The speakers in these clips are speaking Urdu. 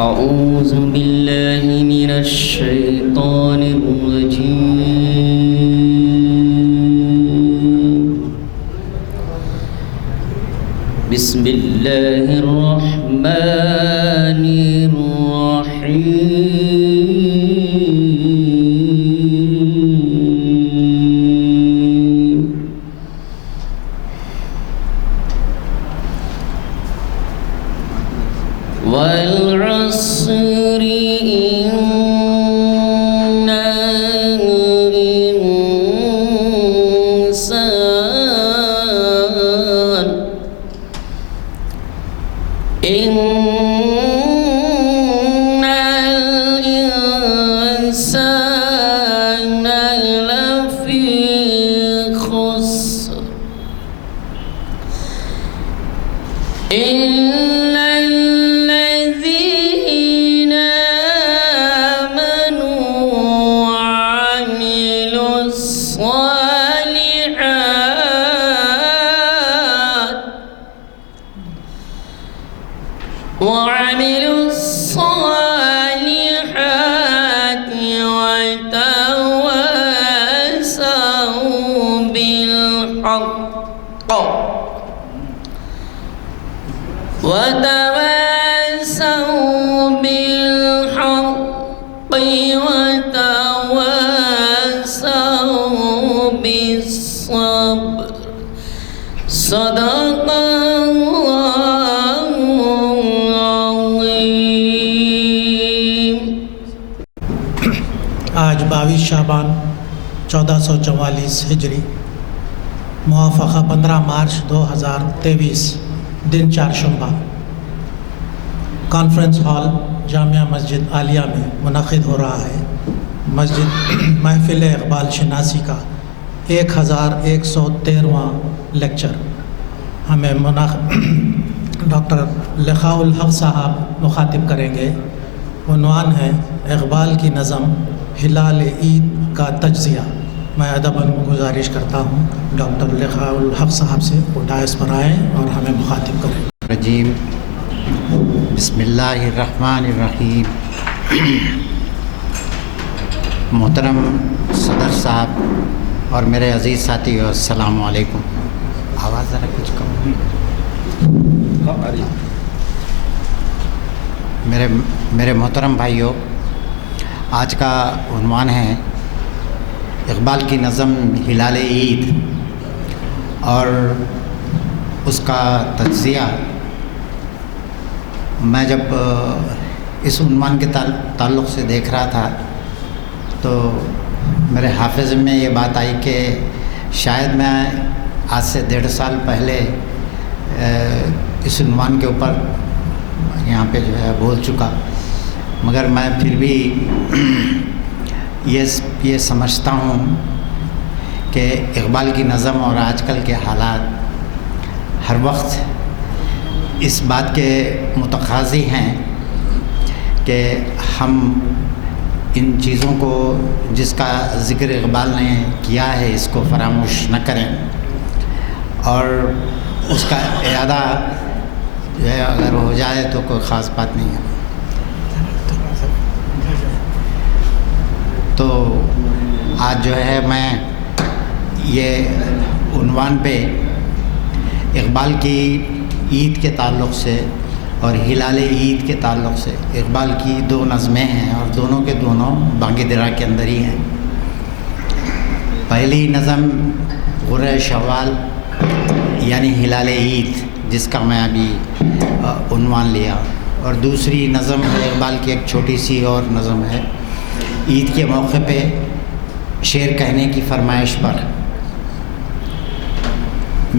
أعوذ بالله من الشيطان الرجيم. بسم الله الرحمن الرحيم. والعصر إن الإنسان لفي خسر إلا الذين آمنوا وعملوا الصالحات وتواصوا بالحق وتواصوا بالصبر. صدق الله العظيم. آج 22 شعبان 1444 ہجری موافقہ 15 مارچ 2023 دن چہارشنبہ کانفرنس ہال جامعہ مسجد عالیہ میں منعقد ہو رہا ہے مسجد محفل اقبال شناسی کا 1113واں لیکچر. ہمیں ڈاکٹر لقاء الحق صاحب مخاطب کریں گے. عنوان ہے اقبال کی نظم ہلال عید کا تجزیہ. میں ادباً گزارش کرتا ہوں ڈاکٹر لقاء الحق صاحب سے وہ ڈائس پر آئیں اور ہمیں مخاطب کریں. رجیم. بسم اللہ الرحمن الرحیم. محترم صدر صاحب اور میرے عزیز ساتھیو، السلام علیکم. آواز ذرا کچھ کم ہوئی. میرے محترم بھائیوں، آج کا عنوان ہے اقبال کی نظم ہلال عید اور اس کا تجزیہ. میں جب اس عنوان کے تعلق سے دیکھ رہا تھا تو میرے حافظ میں یہ بات آئی کہ شاید میں آج سے 1.5 سال پہلے اس عنوان کے اوپر یہاں پہ جو ہے بول چکا، مگر میں پھر بھی یہ سمجھتا ہوں کہ اقبال کی نظم اور آج کل کے حالات ہر وقت اس بات کے متقاضی ہیں کہ ہم ان چیزوں کو جس کا ذکر اقبال نے کیا ہے اس کو فراموش نہ کریں، اور اس کا اعادہ جو ہے اگر ہو جائے تو کوئی خاص بات نہیں ہے. تو آج جو ہے میں یہ عنوان پہ اقبال کی عید کے تعلق سے اور ہلال عید کے تعلق سے، اقبال کی 2 نظمیں ہیں اور دونوں کے دونوں بانگ درا کے اندر ہی ہیں. پہلی نظم غرہ شوال یعنی ہلال عید جس کا میں ابھی عنوان لیا، اور دوسری نظم ہے اقبال کی ایک چھوٹی سی اور نظم ہے عید کے موقع پہ شعر کہنے کی فرمائش پر.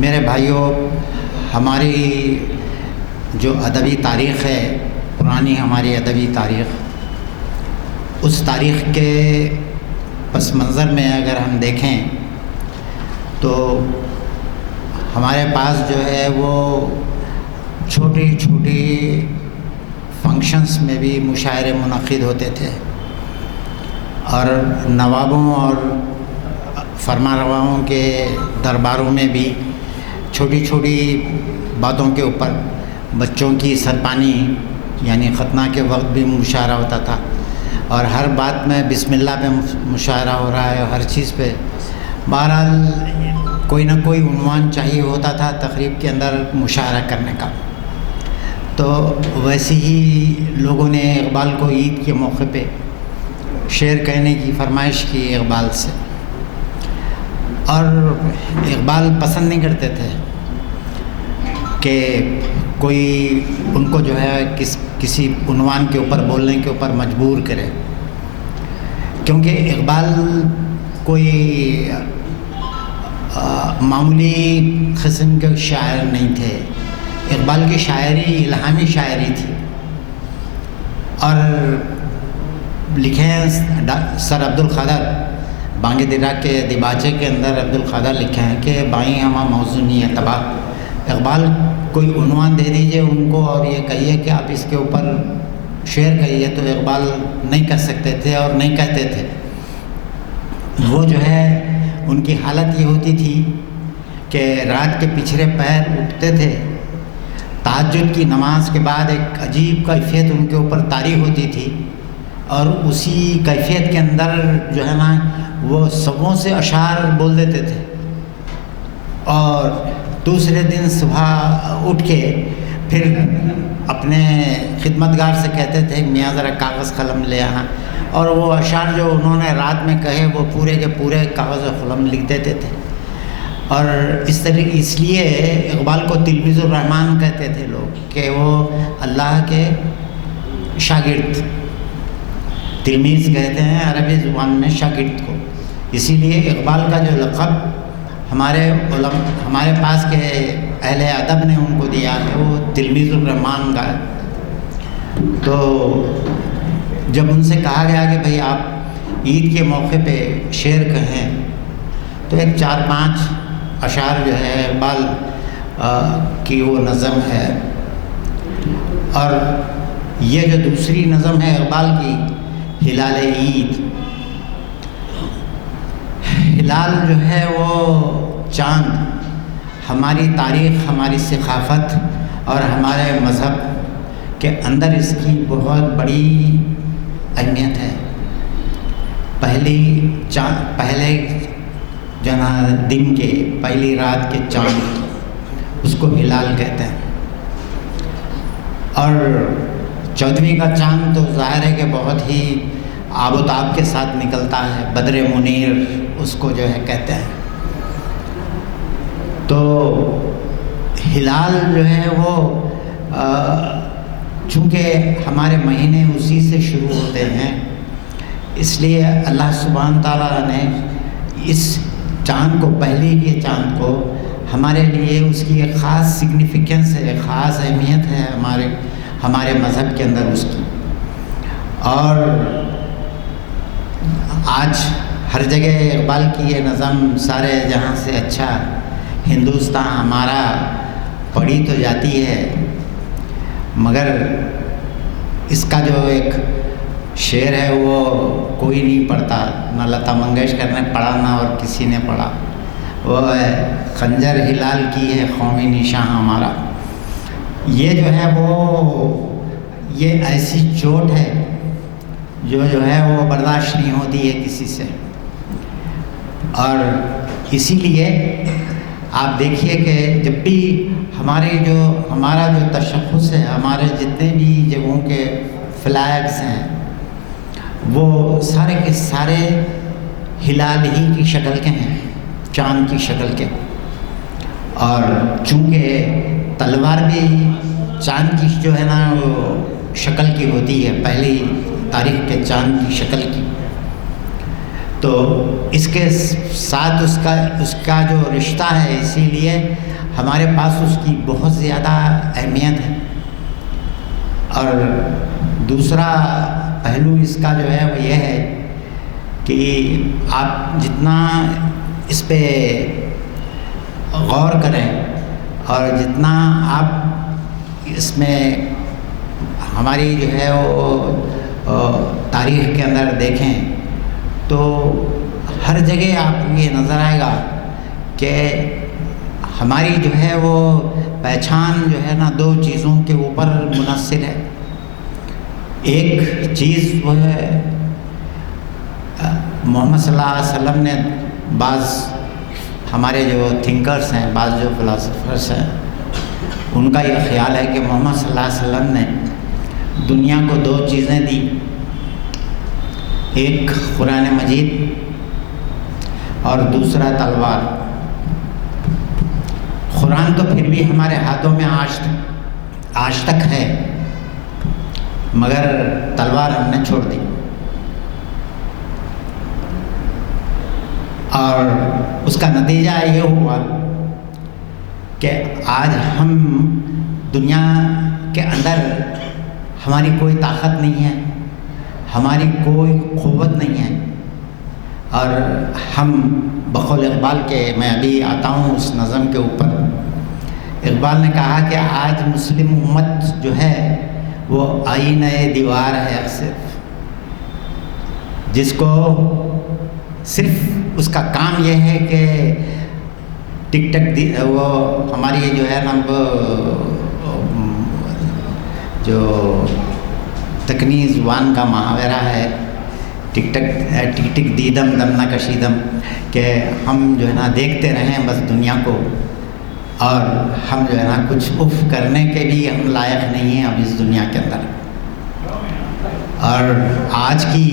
میرے بھائیوں، ہماری جو ادبی تاریخ ہے، پرانی ہماری ادبی تاریخ، اس تاریخ کے پس منظر میں اگر ہم دیکھیں تو ہمارے پاس جو ہے وہ چھوٹی چھوٹی فنکشنز میں بھی مشاعرے منعقد ہوتے تھے، اور نوابوں اور فرما رواؤں کے درباروں میں بھی چھوٹی چھوٹی باتوں کے اوپر بچوں کی سرپانی یعنی ختنہ کے وقت بھی مشاعرہ ہوتا تھا، اور ہر بات میں بسم اللہ پہ مشاعرہ ہو رہا ہے، ہر چیز پہ بہرحال کوئی نہ کوئی عنوان چاہیے ہوتا تھا تقریب کے اندر مشاعرہ کرنے کا۔ تو ویسے ہی لوگوں نے اقبال کو عید کے موقع پہ شعر کہنے کی فرمائش کی اقبال سے، اور اقبال پسند نہیں کرتے تھے کہ کوئی ان کو جو ہے کسی عنوان کے اوپر بولنے کے اوپر مجبور کرے، کیونکہ اقبال کوئی معمولی قسم کے شاعر نہیں تھے۔ اقبال کی شاعری الہامی شاعری تھی، اور لکھے ہیں سر عبدالقادر بانگ درا کے دیباچے کے اندر عبدالقادر لکھے ہیں کہ بائیں ہما موزونی تباہ، اقبال کوئی عنوان دے دیجئے ان کو اور یہ کہیے کہ آپ اس کے اوپر شعر کہیے، تو اقبال نہیں کہہ سکتے تھے اور نہیں کہتے تھے۔ وہ جو ہے ان کی حالت یہ ہوتی تھی کہ رات کے پچھلے پہر اٹھتے تھے، تہجد کی نماز کے بعد ایک عجیب کیفیت ان کے اوپر طاری ہوتی تھی، اور اسی کیفیت کے اندر جو ہے نا وہ سبوں سے اشعار بول دیتے تھے، اور دوسرے دن صبح اٹھ کے پھر اپنے خدمتگار سے کہتے تھے میاں ذرا کاغذ قلم لے آنا، اور وہ اشعار جو انہوں نے رات میں کہے وہ پورے کے پورے کاغذ و قلم لکھ دیتے تھے۔ اور اس لیے اقبال کو تلمیذ الرحمن کہتے تھے لوگ، کہ وہ اللہ کے شاگرد، تلمیذ کہتے ہیں عربی زبان میں شاگرد کو، اسی لیے اقبال کا جو لقب ہمارے پاس کے اہل ادب نے ان کو دیا ہے وہ تلمیذ الرحمن کا ہے۔ تو جب ان سے کہا گیا کہ بھئی آپ عید کے موقع پہ شعر کہیں، تو ایک 4-5 اشعار جو ہے اقبال کی وہ نظم ہے، اور یہ جو دوسری نظم ہے اقبال کی ہلال عید، ہلال جو ہے وہ چاند، ہماری تاریخ، ہماری ثقافت اور ہمارے مذہب کے اندر اس کی بہت بڑی اہمیت ہے۔ پہلے دن کے پہلی رات کے چاند اس کو ہلال کہتے ہیں، اور 14ویں کا چاند تو ظاہر ہے کہ بہت ہی آب و تاب کے ساتھ نکلتا ہے، بدر منیر اس کو جو ہے کہتے ہیں۔ تو ہلال جو ہے وہ چونکہ ہمارے مہینے اسی سے شروع ہوتے ہیں، اس لیے اللہ سبحانہ تعالیٰ نے اس چاند کو، پہلے کے چاند کو ہمارے لیے اس کی ایک خاص سگنیفیکنس ہے، ایک خاص اہمیت ہے ہمارے مذہب کے اندر اس کی۔ اور آج ہر جگہ اقبال کی یہ نظم سارے جہاں سے اچھا ہندوستان ہمارا پڑھی تو جاتی ہے، مگر اس کا جو ایک شعر ہے وہ کوئی نہیں پڑھتا، نہ لتا منگیشکر نے پڑھا نہ اور کسی نے پڑھا، وہ ہے خنجر ہلال کی ہے قومی نشاں ہمارا۔ یہ جو ہے یہ ایسی چوٹ ہے جو ہے وہ برداشت نہیں ہوتی ہے کسی سے، اور اسی لیے آپ دیکھیے کہ جب بھی ہمارا جو تشخص ہے، ہمارے جتنے بھی جگہوں کے فلیگز ہیں وہ سارے کے سارے ہلال ہی کی شکل کے ہیں، چاند کی شکل کے، اور چونکہ تلوار بھی چاند کی جو ہے نا وہ شکل کی ہوتی ہے، پہلی تاریخ کے چاند کی شکل کی، تو اس کے ساتھ اس کا جو رشتہ ہے، اسی لیے ہمارے پاس اس کی بہت زیادہ اہمیت ہے۔ اور دوسرا پہلو اس کا جو ہے وہ یہ ہے کہ آپ جتنا اس پہ غور کریں اور جتنا آپ اس میں ہماری جو ہے وہ تاریخ کے اندر دیکھیں تو ہر جگہ آپ کو یہ نظر آئے گا کہ ہماری جو ہے وہ پہچان جو ہے نا دو چیزوں کے اوپر منحصر ہے۔ ایک چیز وہ ہے محمد صلی اللہ علیہ وسلم نے بعض ہمارے جو تھنکرس ہیں، بعض جو فلاسفرس ہیں، ان کا یہ خیال ہے کہ محمد صلی اللہ علیہ وسلم نے دنیا کو 2 چیزیں دی، ایک قرآن مجید اور دوسرا تلوار۔ قرآن تو پھر بھی ہمارے ہاتھوں میں آج تک ہے، مگر تلوار ہم نے چھوڑ دی۔ اور اس کا نتیجہ یہ ہوا کہ آج ہم دنیا کے اندر ہماری کوئی طاقت نہیں ہے، ہماری کوئی قوت نہیں ہے، اور ہم بقول اقبال کے، میں ابھی آتا ہوں اس نظم کے اوپر، اقبال نے کہا کہ آج مسلم امت جو ہے وہ آئینہ دیوار ہے، صرف جس کو صرف اس کا کام یہ ہے کہ ٹک ٹک وہ ہماری جو ہے نا جو تکنی زبان کا محاورہ ہے، ٹک ٹک دیدم دم نہ کشیدم، کہ ہم جو ہے نا دیکھتے رہیں بس دنیا کو، اور ہم جو ہے نا کچھ اف کرنے کے بھی ہم لائق نہیں ہیں اب اس دنیا کے اندر۔ اور آج کی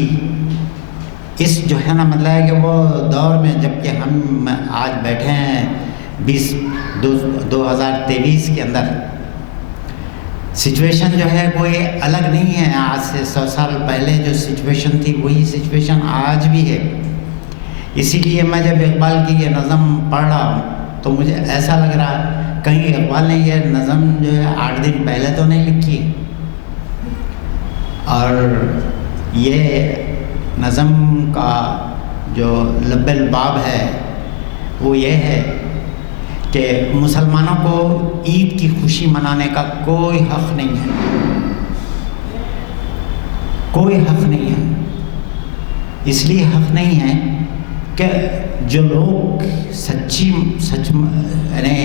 اس جو ہے نا مطلب ہے کہ وہ دور میں جب کہ ہم آج بیٹھے ہیں 2023 کے اندر، سچویشن جو ہے کوئی الگ نہیں ہے، آج سے 100 سال پہلے جو سچویشن تھی وہی سچویشن آج بھی ہے۔ اسی لیے میں جب اقبال کی یہ نظم پڑھ رہا ہوں تو مجھے ایسا لگ رہا کہیں اقبال نے یہ نظم جو ہے 8 دن پہلے تو نہیں لکھی، اور یہ نظم کا جو لب الباب ہے وہ یہ ہے کہ مسلمانوں کو عید کی خوشی منانے کا کوئی حق نہیں ہے، کوئی حق نہیں ہے۔ اس لیے حق نہیں ہے کہ جو لوگ یعنی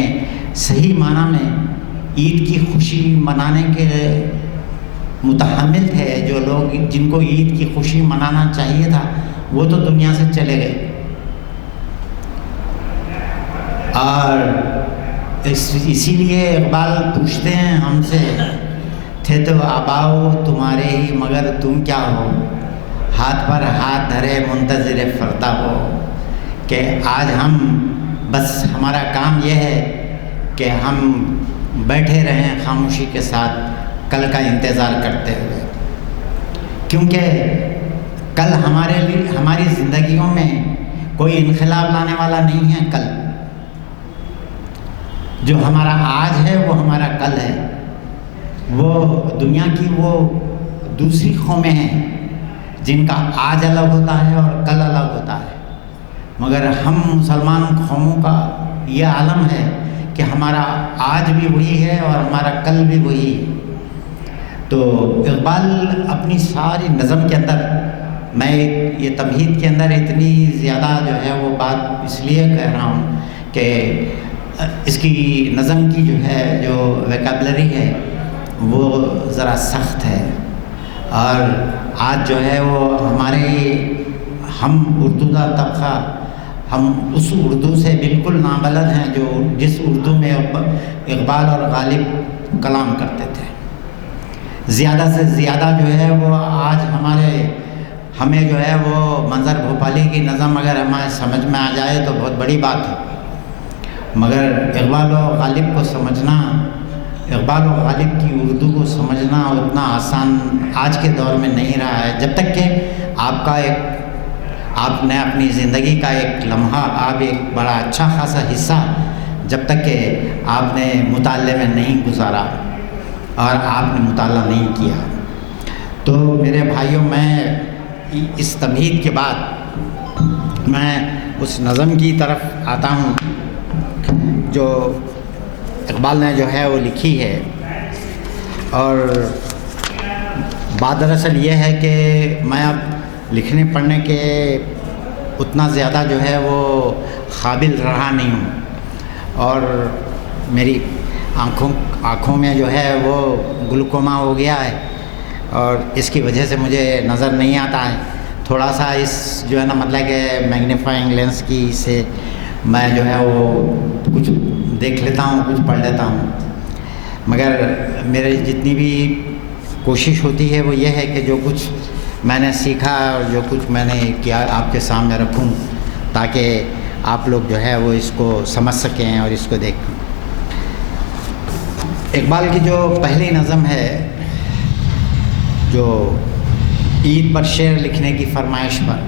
صحیح معنی میں عید کی خوشی منانے کے متحمل تھے، جو لوگ جن کو عید کی خوشی منانا چاہیے تھا، وہ تو دنیا سے چلے گئے۔ اور اسی لیے اقبال پوچھتے ہیں ہم سے، تھے تو آباؤ تمہارے ہی مگر تم کیا ہو، ہاتھ پر ہاتھ دھرے منتظر فردا ہو، کہ آج ہم بس ہمارا کام یہ ہے کہ ہم بیٹھے رہیں خاموشی کے ساتھ کل کا انتظار کرتے ہوئے، کیونکہ کل ہمارے لیے ہماری زندگیوں میں کوئی انقلاب لانے والا نہیں ہے۔ کل جو ہمارا آج ہے وہ ہمارا کل ہے۔ وہ دنیا کی وہ دوسری قومیں ہیں جن کا آج الگ ہوتا ہے اور کل الگ ہوتا ہے، مگر ہم مسلمان قوموں کا یہ عالم ہے کہ ہمارا آج بھی وہی ہے اور ہمارا کل بھی وہی ہے۔ تو اقبال اپنی ساری نظم کے اندر، میں یہ تمہید کے اندر اتنی زیادہ جو ہے وہ بات اس لیے کہہ رہا ہوں کہ اس کی نظم کی جو ہے جو ویکیبلری ہے وہ ذرا سخت ہے، اور آج جو ہے وہ ہم اردو کا طبقہ، ہم اس اردو سے بالکل نابلد ہیں جس اردو میں اقبال اور غالب کلام کرتے تھے۔ زیادہ سے زیادہ جو ہے وہ آج ہمیں جو ہے وہ منظر بھوپالی کی نظم اگر ہمارے سمجھ میں آ جائے تو بہت بڑی بات ہے، مگر اقبال و غالب کو سمجھنا، اقبال و غالب کی اردو کو سمجھنا اتنا آسان آج کے دور میں نہیں رہا ہے، جب تک کہ آپ نے اپنی زندگی کا ایک لمحہ، آپ ایک بڑا اچھا خاصا حصہ جب تک کہ آپ نے مطالعے میں نہیں گزارا اور آپ نے مطالعہ نہیں کیا۔ تو میرے بھائیوں، میں اس تمہید کے بعد میں اس نظم کی طرف آتا ہوں جو اقبال نے جو ہے وہ لکھی ہے، اور بات دراصل یہ ہے کہ میں اب لکھنے پڑھنے کے اتنا زیادہ جو ہے وہ قابل رہا نہیں ہوں، اور میری آنکھوں میں جو ہے وہ گلوکوما ہو گیا ہے، اور اس کی وجہ سے مجھے نظر نہیں آتا ہے. تھوڑا سا اس جو ہے نا مطلب کہ میگنیفائنگ لینس کی سے میں جو ہے وہ کچھ دیکھ لیتا ہوں, کچھ پڑھ لیتا ہوں, مگر میری جتنی بھی کوشش ہوتی ہے وہ یہ ہے کہ جو کچھ میں نے سیکھا اور جو کچھ میں نے کیا آپ کے سامنے رکھوں تاکہ آپ لوگ جو ہے وہ اس کو سمجھ سکیں اور اس کو دیکھیں. اقبال کی جو پہلی نظم ہے جو عید پر شعر لکھنے کی فرمائش پر,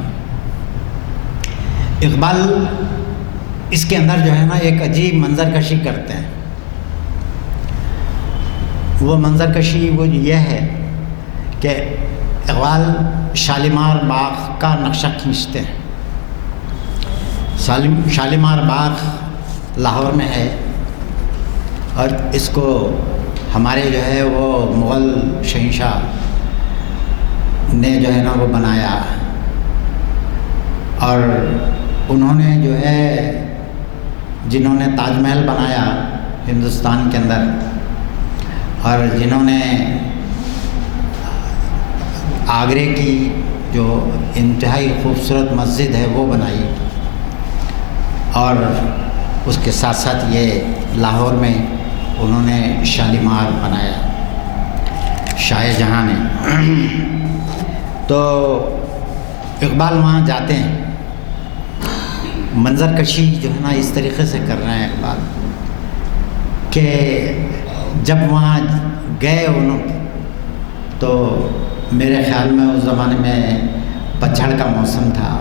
اقبال اس کے اندر جو ہے نا ایک عجیب منظر کشی کرتے ہیں. وہ منظر کشی وہ یہ ہے کہ اقبال شالیمار باغ کا نقشہ کھینچتے ہیں. شالیمار باغ لاہور میں ہے اور اس کو ہمارے جو ہے وہ مغل شہنشاہ نے جو ہے نا وہ بنایا, اور انہوں نے جو ہے جنہوں نے تاج محل بنایا ہندوستان کے اندر, اور جنہوں نے آگرے کی جو انتہائی خوبصورت مسجد ہے وہ بنائی, اور اس کے ساتھ ساتھ یہ لاہور میں انہوں نے شالیمار بنایا شاہ جہاں نے. تو اقبال وہاں جاتے ہیں, منظر کشی جو ہے نا اس طریقے سے کر رہے ہیں اقبال کہ جب وہاں گئے انہوں تو میرے خیال میں اس زمانے میں پتجھڑ کا موسم تھا,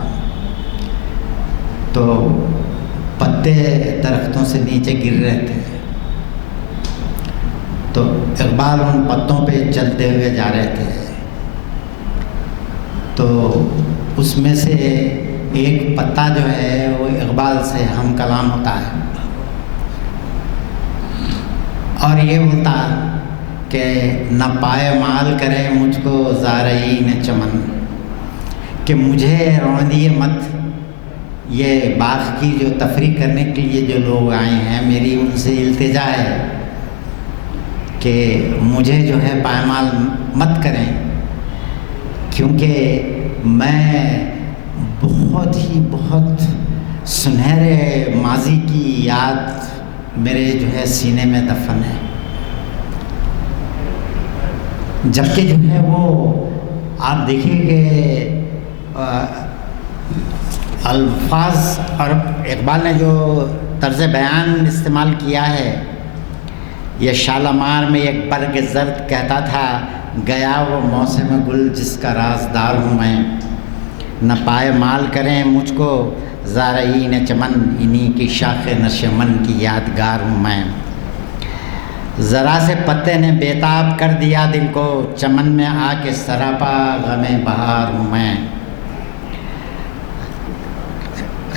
تو پتے درختوں سے نیچے گر رہے تھے, تو اقبال ان پتوں پہ چلتے ہوئے جا رہے تھے, تو اس میں سے ایک پتا جو ہے وہ اقبال سے ہم کلام ہوتا ہے اور یہ بولتا کہ نہ پائے مال کرے مجھ کو زارعین چمن, کہ مجھے رونے دیے مت. یہ باغ کی جو تفریح کرنے کے لیے جو لوگ آئے ہیں, میری ان سے التجا ہے کہ مجھے جو ہے پائمال مت کریں, کیونکہ میں بہت سنہرے ماضی کی یاد میرے جو ہے سینے میں دفن ہے. جبکہ جو ہے وہ آپ دیکھیں کہ الفاظ اور اقبال نے جو طرز بیان استعمال کیا ہے, یہ شالیمار میں ایک برگ زرد کہتا تھا گیا وہ موسم گل جس کا رازدار ہوں میں, نہ پائے مال کریں مجھ کو زارعین چمن, انہی کی شاخ نشمن کی یادگار ہوں میں. ذرا سے پتے نے بیتاب کر دیا دل کو, چمن میں آ کے سراپا غم بہار ہوں میں.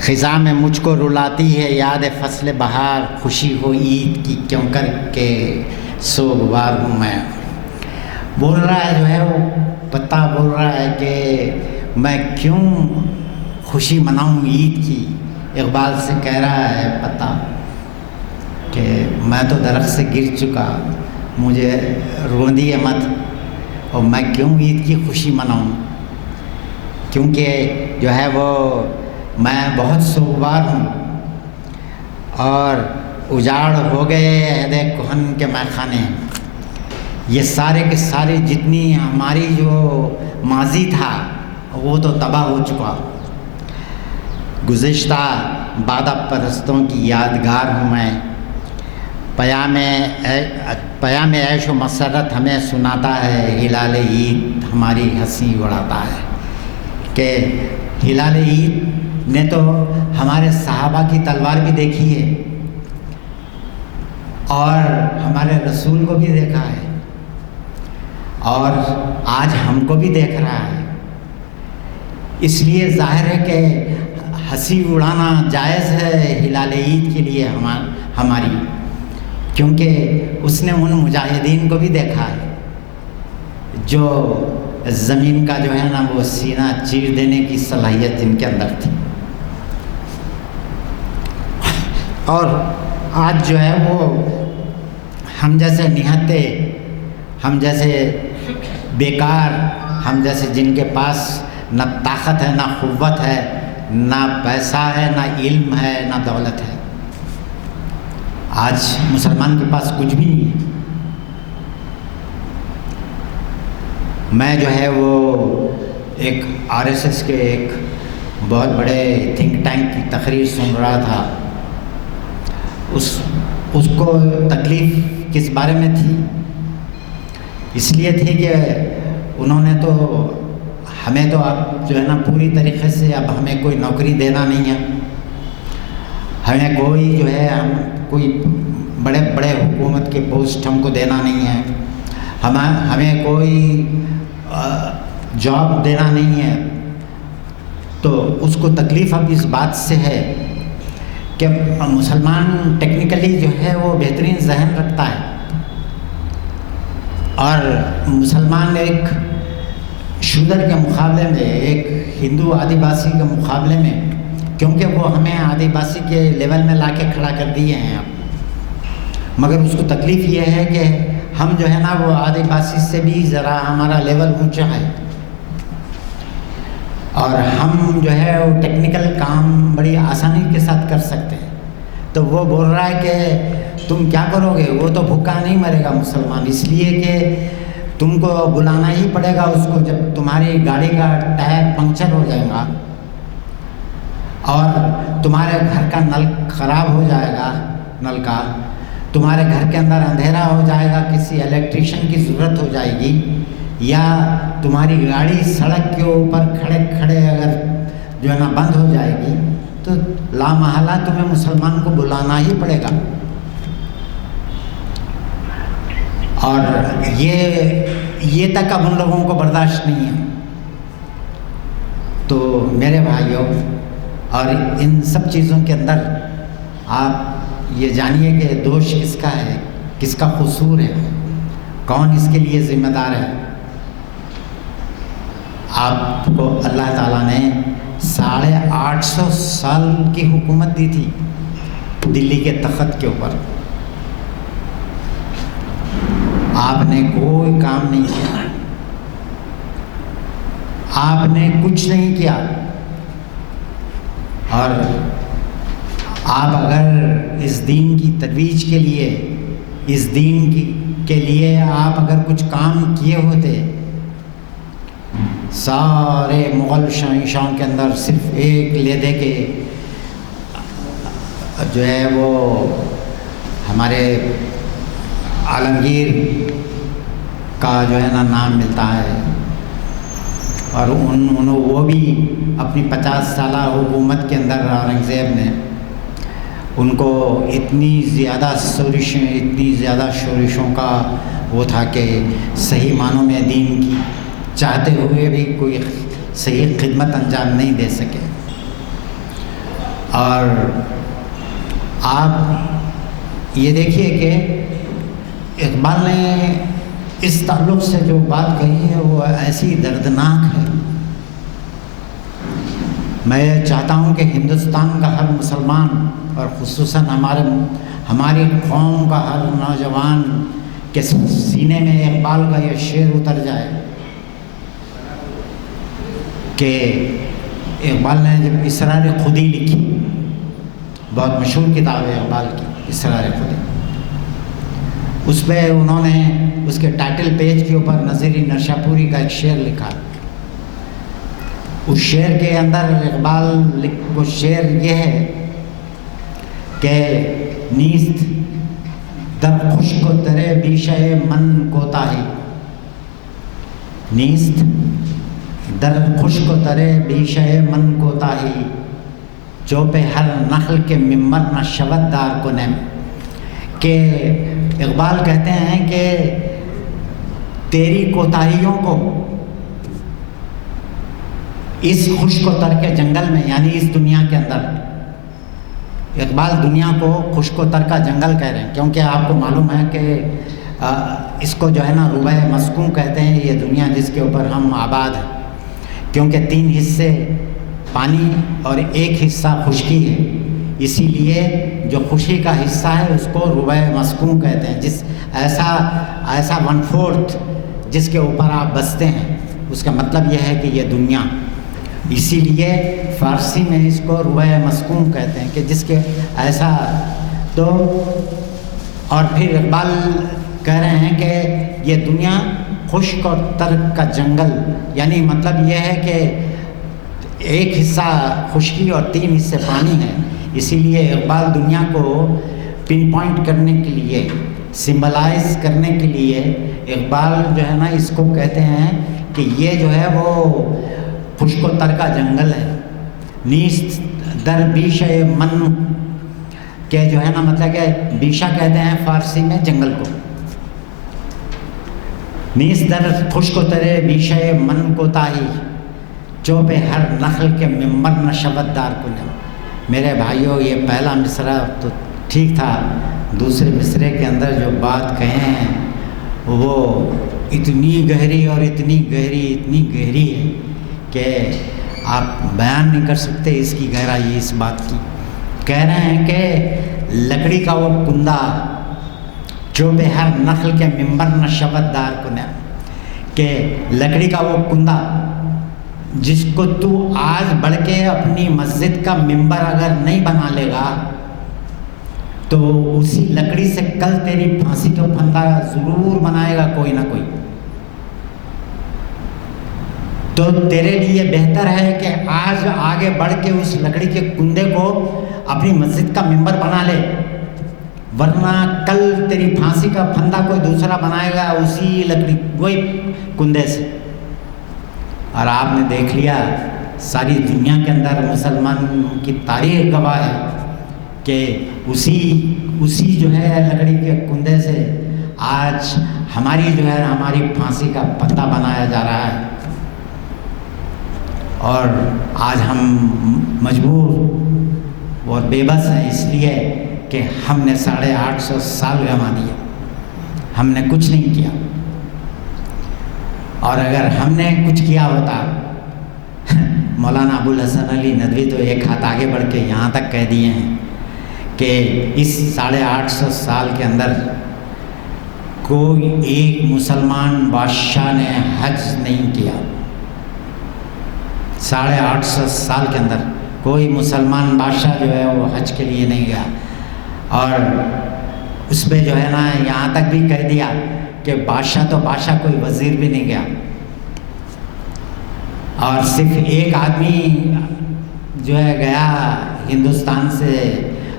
خزاں میں مجھ کو رلاتی ہے یاد فصل بہار, خوشی ہو عید کی کیوں کر کے سوگوار ہوں میں. بول رہا ہے جو ہے وہ پتا بول رہا ہے کہ میں کیوں خوشی مناؤں عید کی. اقبال سے کہہ رہا ہے پتا کہ میں تو درخت سے گر چکا, مجھے روندیے مت, اور میں کیوں عید کی خوشی مناؤں, کیونکہ جو ہے وہ میں بہت سوگوار ہوں اور اجاڑ ہو گئے عہد کہن کے میخانے. یہ سارے کے سارے جتنی ہماری جو ماضی تھا وہ تو تباہ ہو چکا. گزشتہ بادہ پرستوں کی یادگار ہوں میں. پیام عیش و مسرت ہمیں سناتا ہے, ہلال عید ہماری ہنسی اڑاتا ہے. کہ ہلال عید نے تو ہمارے صحابہ کی تلوار بھی دیکھی ہے اور ہمارے رسول کو بھی دیکھا ہے, اور آج ہم کو بھی دیکھ رہا ہے. اس لیے ظاہر ہے کہ ہنسی اڑانا جائز ہے ہلال عید کے لیے ہماری, کیونکہ اس نے ان مجاہدین کو بھی دیکھا ہے جو زمین کا جو ہے نا وہ سینہ چیر دینے کی صلاحیت جن کے اندر تھی. اور آج جو ہے وہ ہم جیسے نہتے, ہم جیسے بیکار ہم جیسے جن کے پاس نہ طاقت ہے، نہ قوت ہے، نہ پیسہ ہے، نہ علم ہے، نہ دولت ہے. آج مسلمان کے پاس کچھ بھی نہیں ہے. میں جو ہے وہ ایک RSS کے ایک بہت بڑے تھنک ٹینک کی تقریر سن رہا تھا. اس کو تکلیف کس بارے میں تھی؟ اس لیے تھی کہ انہوں نے تو ہمیں تو اب جو ہے نا پوری طریقے سے اب ہمیں کوئی نوکری دینا نہیں ہے، ہمیں کوئی جو ہے ہم کوئی بڑے بڑے حکومت کے پوسٹ ہم کو دینا نہیں ہے، ہمیں کوئی جاب دینا نہیں ہے. تو اس کو تکلیف اب اس بات سے ہے کہ مسلمان ٹیکنیکلی جو ہے وہ بہترین ذہن رکھتا ہے، اور مسلمان ایک شودر کے مقابلے میں، ایک ہندو آدیواسی کے مقابلے میں، کیونکہ وہ ہمیں آدیواسی کے لیول میں لا کے کھڑا کر دیے ہیں اب، مگر اس کو تکلیف یہ ہے کہ ہم جو ہے نا وہ آدیواسی سے بھی ذرا ہمارا لیول اونچا ہے، اور ہم جو ہے وہ ٹیکنیکل کام بڑی آسانی کے ساتھ کر سکتے ہیں. تو وہ بول رہا ہے کہ تم کیا کرو گے؟ وہ تو بھوکا نہیں مرے گا مسلمان، اس لیے کہ تم کو بلانا ہی پڑے گا اس کو جب تمہاری گاڑی کا ٹائر پنکچر ہو جائے گا اور تمہارے گھر کا نل خراب ہو جائے گا، نل کا تمہارے گھر کے اندر اندھیرا ہو جائے گا، کسی الیکٹریشین کی ضرورت ہو جائے گی، یا تمہاری گاڑی سڑک کے اوپر کھڑے کھڑے اگر جو ہے نا بند ہو جائے گی، تو لامحالہ تمہیں مسلمان کو بلانا ہی پڑے گا. اور یہ تک اب ان لوگوں کو برداشت نہیں ہے. تو میرے بھائیوں، اور ان سب چیزوں کے اندر آپ یہ جانیے کہ دوش کس کا ہے، کس کا قصور ہے، کون اس کے لیے ذمہ دار ہے. آپ کو اللہ تعالیٰ نے 850 سال کی حکومت دی تھی دلی کے تخت کے اوپر. آپ نے کوئی کام نہیں کیا، آپ نے کچھ نہیں کیا. اور آپ اگر اس دین کی ترویج کے لیے، اس دین کے لیے آپ اگر کچھ کام کیے ہوتے، سارے مغل شہنشاہوں کے اندر صرف ایک لیدے کے جو ہے وہ ہمارے عالمگیر کا جو ہے نا نام ملتا ہے، اور وہ بھی اپنی 50 سالہ حکومت کے اندر اورنگزیب نے ان کو اتنی زیادہ شورشوں کا وہ تھا کہ صحیح معنوں میں دین کی چاہتے ہوئے بھی کوئی صحیح خدمت انجام نہیں دے سکے. اور آپ یہ دیکھیے کہ اقبال نے اس تعلق سے جو بات کہی ہے وہ ایسی دردناک ہے. میں چاہتا ہوں کہ ہندوستان کا ہر مسلمان اور خصوصاً ہماری قوم کا ہر نوجوان کے سینے میں اقبال کا یہ شعر اتر جائے کہ اقبال نے جب اسرار خودی لکھی، بہت مشہور کتاب ہے اقبال کی اسرار خودی، اس پہ انہوں نے اس کے ٹائٹل پیج کے اوپر نظیری نرشاپوری کا ایک شعر لکھا. اس شعر کے اندر اقبال وہ شعر یہ ہے کہ نیست در خشک و ترے بیشے من کوتاہی، نیست در خشک و ترے بیشے من کوتاہی، جو پہ ہر نخل کے ممبر نہ شود دار کنم. کہ اقبال کہتے ہیں کہ تیری کوتاہیوں کو اس خشک و تر کے جنگل میں، یعنی اس دنیا کے اندر، اقبال دنیا کو خشک و تر کا جنگل کہہ رہے ہیں کیونکہ آپ کو معلوم ہے کہ اس کو جو ہے نا ربع مسکون کہتے ہیں یہ دنیا جس کے اوپر ہم آباد ہیں، کیونکہ 3 حصے پانی اور 1 حصہ خشکی ہے، اسی لیے جو خشکی کا حصہ ہے اس کو ربع مسکون کہتے ہیں. جس ایسا 1/4 جس کے اوپر آپ بستے ہیں، اس کا مطلب یہ ہے کہ یہ دنیا. اسی لیے فارسی میں اس کو روح مسکون کہتے ہیں کہ جس کے ایسا. تو اور پھر اقبال کہہ رہے ہیں کہ یہ دنیا خشک اور ترک کا جنگل، یعنی مطلب یہ ہے کہ ایک حصہ خشکی اور 3 حصے پانی ہے. اسی لیے اقبال دنیا کو پن پوائنٹ کرنے کے لیے، سمبلائز کرنے کے لیے اقبال جو ہے نا اس کو کہتے ہیں کہ یہ جو ہے وہ خشک و تر کا جنگل ہے. نیست در بیش من کہ جو ہے نا مطلب کہ بیشہ کہتے ہیں فارسی میں جنگل کو. نیست در خشک و ترے بیشہ من کو تاہی چوب ہر نخل کے ممبر نشوت دار کن. میرے بھائیوں یہ پہلا مصرع تو ٹھیک تھا، دوسرے مصرعے کے اندر جو بات کہے ہیں وہ اتنی گہری اور اتنی گہری ہے کہ آپ بیان نہیں کر سکتے اس کی گہرائی. اس بات کی کہہ رہے ہیں کہ لکڑی کا وہ کندہ جو بے ہر نخل کے ممبر نشوت دار کن، کہ لکڑی کا وہ کندہ جس کو تو آج بڑھ کے اپنی مسجد کا ممبر اگر نہیں بنا لے گا تو اسی لکڑی سے کل تیری پھانسی کا پھندا ضرور بنائے گا کوئی نہ کوئی. تو تیرے لیے بہتر ہے کہ آج آگے بڑھ کے اس لکڑی کے کندے کو اپنی مسجد کا ممبر بنا لے، ورنہ کل تیری پھانسی کا پھندا کوئی دوسرا بنائے گا اسی لکڑی وہی کندے سے. اور آپ نے دیکھ لیا ساری دنیا کے اندر مسلمان کی تاریخ گواہ ہے کہ اسی جو ہے لکڑی کے کندے سے آج ہماری جو ہے ہماری پھانسی کا پھندا بنایا جا رہا ہے. اور آج ہم مجبور اور بے بس ہیں اس لیے کہ ہم نے 850 سال گنوا دیے، ہم نے کچھ نہیں کیا. اور اگر ہم نے کچھ کیا ہوتا، مولانا ابوالحسن علی ندوی تو ایک ہاتھ آگے بڑھ کے یہاں تک کہہ دیے ہیں کہ اس 850 سال کے اندر کوئی ایک مسلمان بادشاہ نے حج نہیں کیا. 850 سال کے اندر کوئی مسلمان بادشاہ جو ہے وہ حج کے لیے نہیں گیا. اور اس میں جو ہے نا یہاں تک بھی کہہ دیا کہ بادشاہ تو بادشاہ کوئی وزیر بھی نہیں گیا. اور صرف ایک آدمی جو ہے گیا ہندوستان سے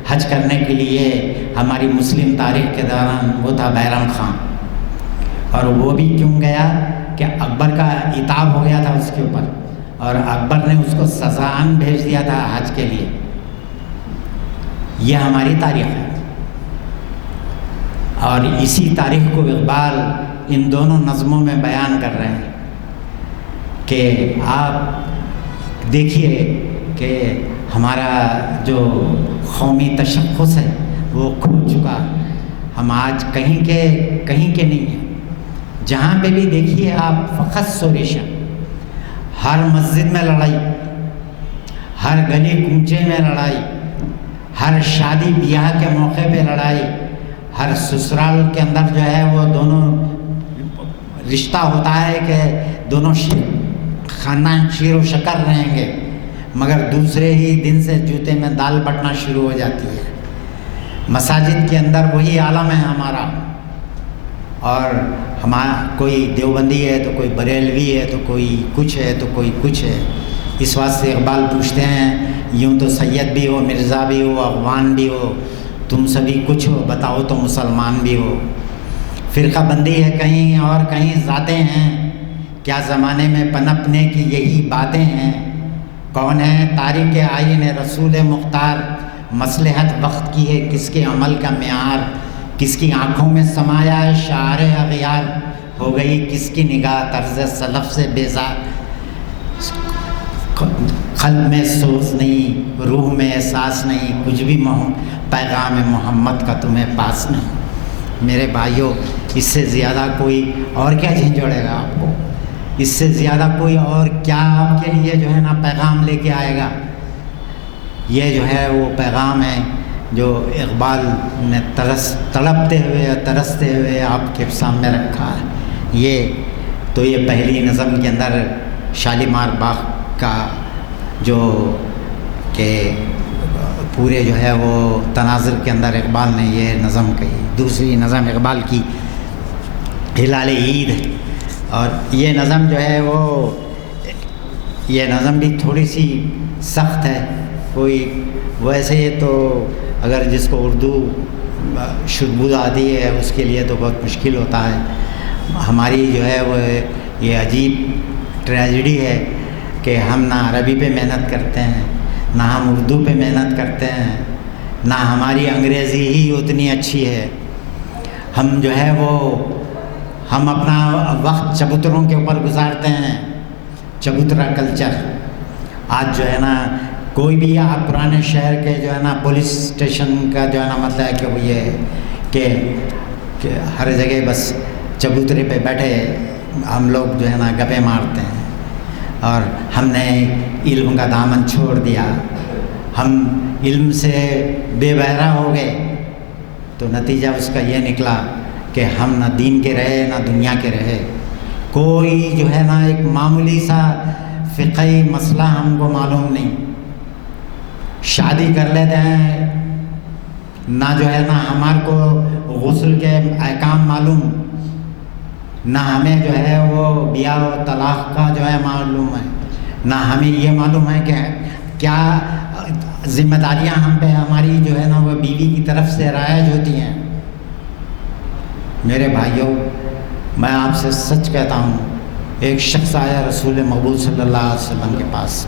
حج کرنے کے لیے ہماری مسلم تاریخ کے دوران، وہ تھا بیرم خان. اور وہ بھی کیوں گیا کہ اکبر کا عتاب ہو گیا تھا اس کے اوپر، اور اکبر نے اس کو سزائن بھیج دیا تھا حج کے لیے. یہ ہماری تاریخ ہے. اور اسی تاریخ کو اقبال ان دونوں نظموں میں بیان کر رہے ہیں کہ آپ دیکھیے کہ ہمارا جو قومی تشخص ہے وہ کھو چکا. ہم آج کہیں کے نہیں ہیں. جہاں پہ بھی دیکھیے آپ فقط سوریشن، ہر مسجد میں لڑائی، ہر گلی کوچے میں لڑائی، ہر شادی بیاہ کے موقع پہ لڑائی، ہر سسرال کے اندر جو ہے وہ دونوں رشتہ ہوتا ہے کہ دونوں خاندان شیر و شکر رہیں گے، مگر دوسرے ہی دن سے جوتے میں دال بٹنا شروع ہو جاتی ہے. مساجد کے اندر وہی عالم ہے ہمارا. اور ہمارا کوئی دیوبندی ہے تو کوئی بریلوی ہے تو کوئی کچھ ہے تو کوئی کچھ ہے. اس واسطے اقبال پوچھتے ہیں یوں تو سید بھی ہو، مرزا بھی ہو، افغان بھی ہو، تم سبھی کچھ ہو، بتاؤ تو مسلمان بھی ہو. فرقہ بندی ہے کہیں اور کہیں ذاتیں ہیں، کیا زمانے میں پنپنے کی یہی باتیں ہیں. کون ہے تاریخ آئین رسول مختار، مصلحت وقت کی ہے کس کے عمل کا معیار. کس کی آنکھوں میں سمایا ہے شعار اغیار، ہو گئی کس کی نگاہ طرز سلف سے بیزار. قلب میں سوز نہیں، روح میں احساس نہیں، کچھ بھی پیغام محمد کا تمہیں پاس نہیں. میرے بھائیوں، اس سے زیادہ کوئی اور کیا جھنجھوڑے گا آپ کو؟ اس سے زیادہ کوئی اور کیا آپ کے لیے جو ہے نا پیغام لے کے آئے گا؟ یہ جو ہے وہ پیغام ہے جو اقبال نے تڑپتے ہوئے ترستے ہوئے آپ کے سامنے رکھا ہے. یہ تو یہ پہلی نظم کے اندر شالیمار باغ کا جو کہ پورے جو ہے وہ تناظر کے اندر اقبال نے یہ نظم کہی. دوسری نظم اقبال کی ہلال عید. اور یہ نظم جو ہے وہ یہ نظم بھی تھوڑی سی سخت ہے. کوئی ویسے تو اگر جس کو اردو شدبود آتی ہے اس کے لیے تو بہت مشکل ہوتا ہے. ہماری جو ہے وہ یہ عجیب ٹریجڈی ہے کہ ہم نہ عربی پہ محنت کرتے ہیں, نہ ہم اردو پہ محنت کرتے ہیں, نہ ہماری انگریزی ہی اتنی اچھی ہے. ہم جو ہے وہ ہم اپنا وقت چبوتروں کے اوپر گزارتے ہیں, چبوترا کلچر. آج جو ہے نا کوئی بھی آپ پرانے شہر کے جو ہے نا پولیس اسٹیشن کا جو ہے نا مطلب ہے کہ وہ یہ ہے کہ ہر جگہ بس چبوترے پہ بیٹھے ہم لوگ جو ہے نا گپے مارتے ہیں, اور ہم نے علم کا دامن چھوڑ دیا. ہم علم سے بے بہرا ہو گئے, تو نتیجہ اس کا یہ نکلا کہ ہم نہ دین کے رہے نہ دنیا کے رہے. کوئی جو ہے نا ایک معمولی سا فقہی مسئلہ ہم کو معلوم نہیں. شادی کر لیتے ہیں, نہ جو ہے نا ہمارے کو غسل کے احکام معلوم, نہ ہمیں جو ہے وہ بیاہ و طلاق کا جو ہے معلوم ہے, نہ ہمیں یہ معلوم ہے کہ کیا ذمہ داریاں ہم پہ ہماری جو ہے نا وہ بیوی کی طرف سے رائج ہوتی ہیں. میرے بھائیوں, میں آپ سے سچ کہتا ہوں, ایک شخص آیا رسول مقبول صلی اللہ علیہ وسلم کے پاس.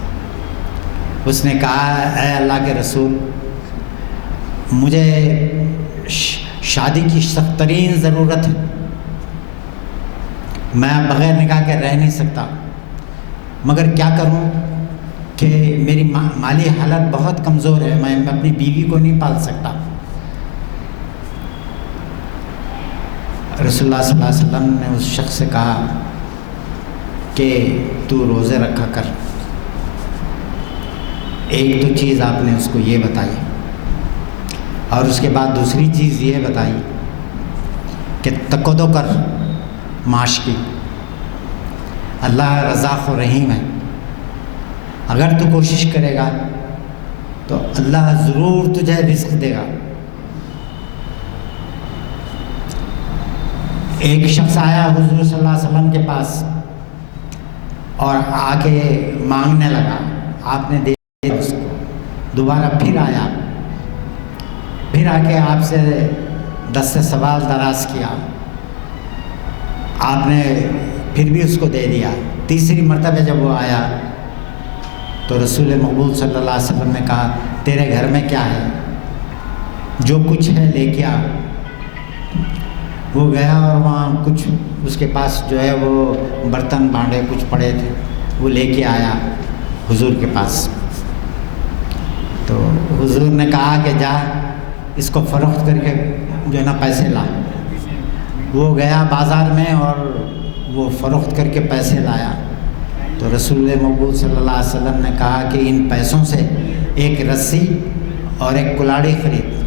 اس نے کہا, اے اللہ کے رسول, مجھے شادی کی سخت ترین ضرورت ہے, میں بغیر نکاح کے رہ نہیں سکتا, مگر کیا کروں کہ میری مالی حالت بہت کمزور ہے, میں اپنی بیوی کو نہیں پال سکتا. رسول اللہ صلی اللہ علیہ وسلم نے اس شخص سے کہا کہ تو روزے رکھا کر. ایک تو چیز آپ نے اس کو یہ بتائی, اور اس کے بعد دوسری چیز یہ بتائی کہ تقدو کر معاش کی. اللہ رزاق و رحیم ہے, اگر تو کوشش کرے گا تو اللہ ضرور تجھے رزق دے گا. ایک شخص آیا حضور صلی اللہ علیہ وسلم کے پاس اور آ کے مانگنے لگا, آپ نے دے دیا اس کو. دوبارہ پھر آیا, پھر آ کے آپ سے 10 سوال دراز کیا, آپ نے پھر بھی اس کو دے دیا. تیسری مرتبہ جب وہ آیا تو رسول مقبول صلی اللہ علیہ وسلم نے کہا, تیرے گھر میں کیا ہے, جو کچھ ہے لے کے آ. وہ گیا اور وہاں کچھ اس کے پاس جو ہے وہ برتن بانڈے کچھ پڑے تھے, وہ لے کے آیا حضور کے پاس. تو حضور نے کہا کہ جا اس کو فروخت کر کے جو ہے نا پیسے لا. وہ گیا بازار میں اور وہ فروخت کر کے پیسے لایا. تو رسول مقبول صلی اللہ علیہ وسلم نے کہا کہ ان پیسوں سے ایک رسی اور ایک کلاڑی خرید.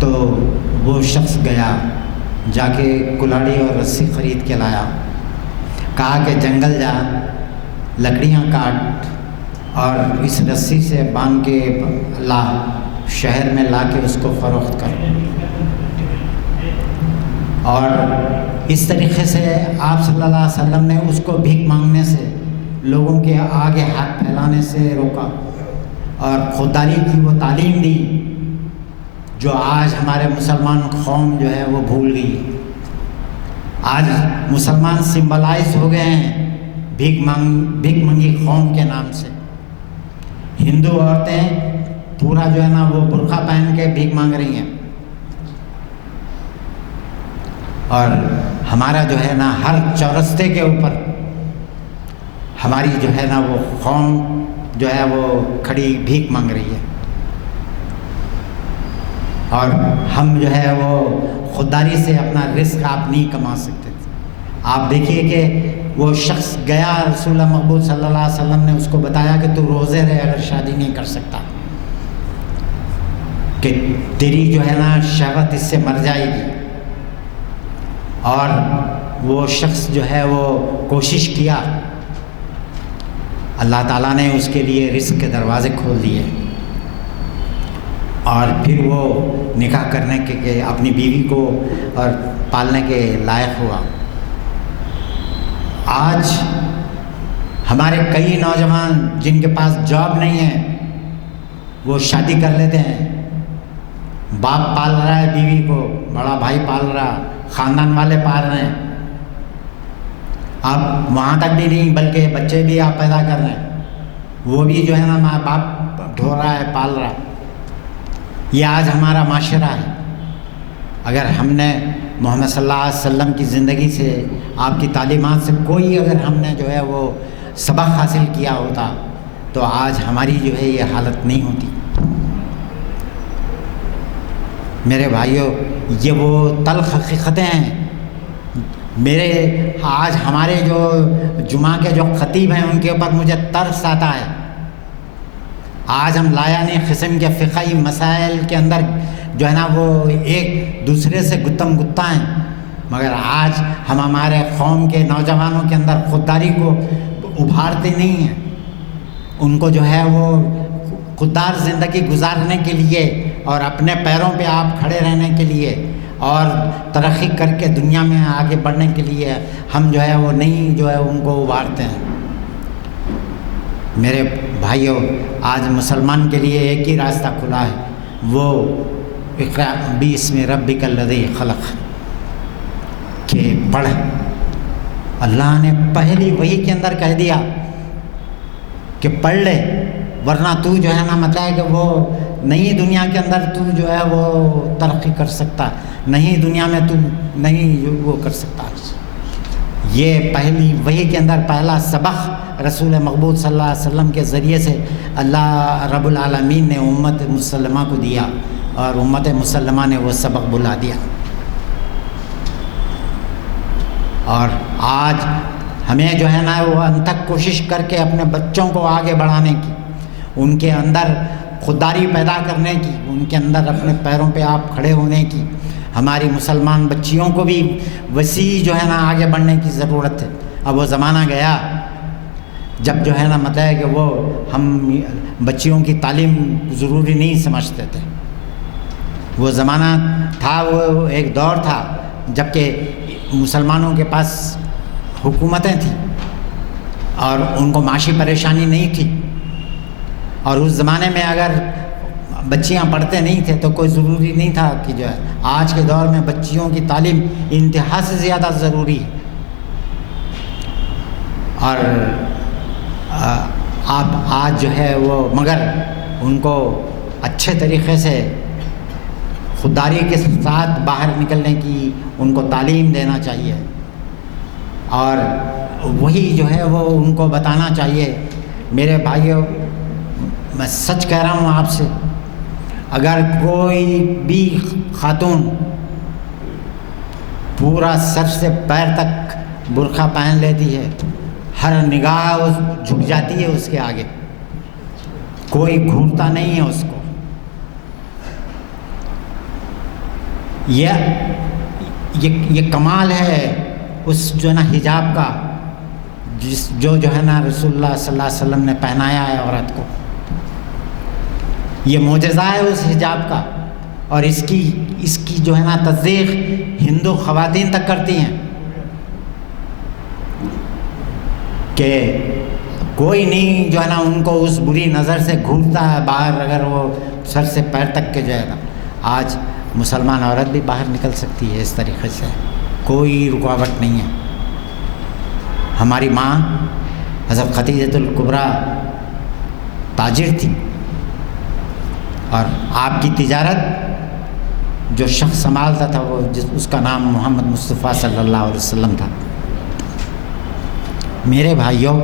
تو وہ شخص گیا, جا کے کلاڑی اور رسی خرید کے لایا. کہا کہ جنگل جا, لکڑیاں کاٹ اور اس رسی سے باندھ کے لا, شہر میں لا کے اس کو فروخت کر. اور اس طریقے سے آپ صلی اللہ علیہ وسلم نے اس کو بھیک مانگنے سے, لوگوں کے آگے ہاتھ پھیلانے سے روکا, اور خودداری کی وہ تعلیم دی جو آج ہمارے مسلمان قوم جو ہے وہ بھول گئی. آج مسلمان سمبلائز ہو گئے ہیں بھیک منگی قوم کے نام سے. ہندو عورتیں پورا جو ہے نا وہ برقع پہن کے بھیک مانگ رہی ہیں, اور ہمارا جو ہے نا ہر چورستے کے اوپر ہماری جو ہے نا وہ قوم جو ہے وہ کھڑی بھیک مانگ رہی ہے. اور ہم جو ہے وہ خودداری سے اپنا رزق آپ نہیں کما سکتے. آپ دیکھیے کہ وہ شخص گیا, رسول اللہ مقبول صلی اللہ علیہ وسلم نے اس کو بتایا کہ تو روزے رہے اگر شادی نہیں کر سکتا, کہ تیری جو ہے نا شہوت اس سے مر جائے گی. اور وہ شخص جو ہے وہ کوشش کیا، اللہ تعالیٰ نے اس کے لیے رزق کے دروازے کھول دیے، اور پھر وہ نکاح کرنے کے اپنی بیوی کو اور پالنے کے لائق ہوا۔ آج ہمارے کئی نوجوان جن کے پاس جاب نہیں ہے وہ شادی کر لیتے ہیں، باپ پال رہا ہے بیوی کو، بڑا بھائی پال رہا، خاندان والے پال رہے ہیں، آپ وہاں تک بھی نہیں بلکہ بچے بھی آپ پیدا کر رہے ہیں، وہ بھی جو ہے نا ماں باپ ڈھو رہا ہے، پال رہا ہے۔ یہ آج ہمارا معاشرہ ہے۔ اگر ہم نے محمد صلی اللہ علیہ وسلم کی زندگی سے، آپ کی تعلیمات سے کوئی اگر ہم نے جو ہے وہ سبق حاصل کیا ہوتا تو آج ہماری جو ہے یہ حالت نہیں ہوتی۔ میرے بھائیوں، یہ وہ تلخ حقیقتیں ہیں۔ میرے آج ہمارے جو جمعہ کے جو خطیب ہیں ان کے اوپر مجھے ترس آتا ہے۔ آج ہم لایانی قسم کے فقہی مسائل کے اندر جو ہے نا وہ ایک دوسرے سے گتم گتا ہیں، مگر آج ہم ہمارے قوم کے نوجوانوں کے اندر خودداری کو ابھارتے نہیں ہیں۔ ان کو جو ہے وہ خوددار زندگی گزارنے کے لیے اور اپنے پیروں پہ آپ کھڑے رہنے کے لیے اور ترقی کر کے دنیا میں آگے بڑھنے کے لیے ہم جو ہے وہ نہیں جو ہے ان کو ابھارتے ہیں۔ میرے بھائیوں، آج مسلمان کے لیے ایک ہی راستہ کھلا ہے، وہ اقرأ باسم ربک الذی خلق، کہ پڑھ۔ اللہ نے پہلی وحی کے اندر کہہ دیا کہ پڑھ لے، ورنہ تو جو ہے نا مطلب کہ وہ نئی دنیا کے اندر تو جو ہے وہ ترقی کر سکتا، نئی دنیا میں تو نہیں وہ کر سکتا۔ یہ پہلی وحی کے اندر پہلا سبق رسول مقبول صلی اللہ علیہ وسلم کے ذریعے سے اللہ رب العالمین نے امت مسلمہ کو دیا، اور امت مسلمہ نے وہ سبق بلا دیا۔ اور آج ہمیں جو ہے نا وہ انتھک کوشش کر کے اپنے بچوں کو آگے بڑھانے کی، ان کے اندر خودداری پیدا کرنے کی، ان کے اندر اپنے پیروں پہ آپ کھڑے ہونے کی، ہماری مسلمان بچیوں کو بھی وسیع جو ہے نا آگے بڑھنے کی ضرورت ہے۔ اب وہ زمانہ گیا جب جو ہے نا مطلب کہ وہ ہم بچیوں کی تعلیم ضروری نہیں سمجھتے تھے۔ وہ زمانہ تھا، وہ ایک دور تھا جب کہ مسلمانوں کے پاس حکومتیں تھیں اور ان کو معاشی پریشانی نہیں تھی، اور اس زمانے میں اگر بچیاں پڑھتے نہیں تھے تو کوئی ضروری نہیں تھا کہ جو ہے آج کے دور میں بچیوں کی تعلیم انتہا سے زیادہ ضروری ہے۔ اور آپ آج جو ہے وہ مگر ان کو اچھے طریقے سے خودداری کے ساتھ باہر نکلنے کی ان کو تعلیم دینا چاہیے، اور وہی جو ہے وہ ان کو بتانا چاہیے۔ میرے بھائیوں، میں سچ کہہ رہا ہوں آپ سے، اگر کوئی بھی خاتون پورا سر سے پیر تک برقع پہن لیتی ہے، ہر نگاہ جھک جاتی ہے اس کے آگے، کوئی گھورتا نہیں ہے اس کو۔ یہ کمال ہے اس جو ہے نا حجاب کا، جو ہے نا رسول اللہ صلی اللہ علیہ وسلم نے پہنایا ہے عورت کو۔ یہ معجزہ ہے اس حجاب کا، اور اس کی جو ہے نا تصدیق ہندو خواتین تک کرتی ہیں کہ کوئی نہیں جو ہے نا ان کو اس بری نظر سے گھورتا ہے باہر، اگر وہ سر سے پیر تک کے جو ہے نا۔ آج مسلمان عورت بھی باہر نکل سکتی ہے اس طریقے سے، کوئی رکاوٹ نہیں ہے۔ ہماری ماں حضرت خدیجہ الکبریٰ تاجر تھی، اور آپ کی تجارت جو شخص سنبھالتا تھا وہ اس کا نام محمد مصطفیٰ صلی اللہ علیہ وسلم تھا۔ میرے بھائیوں،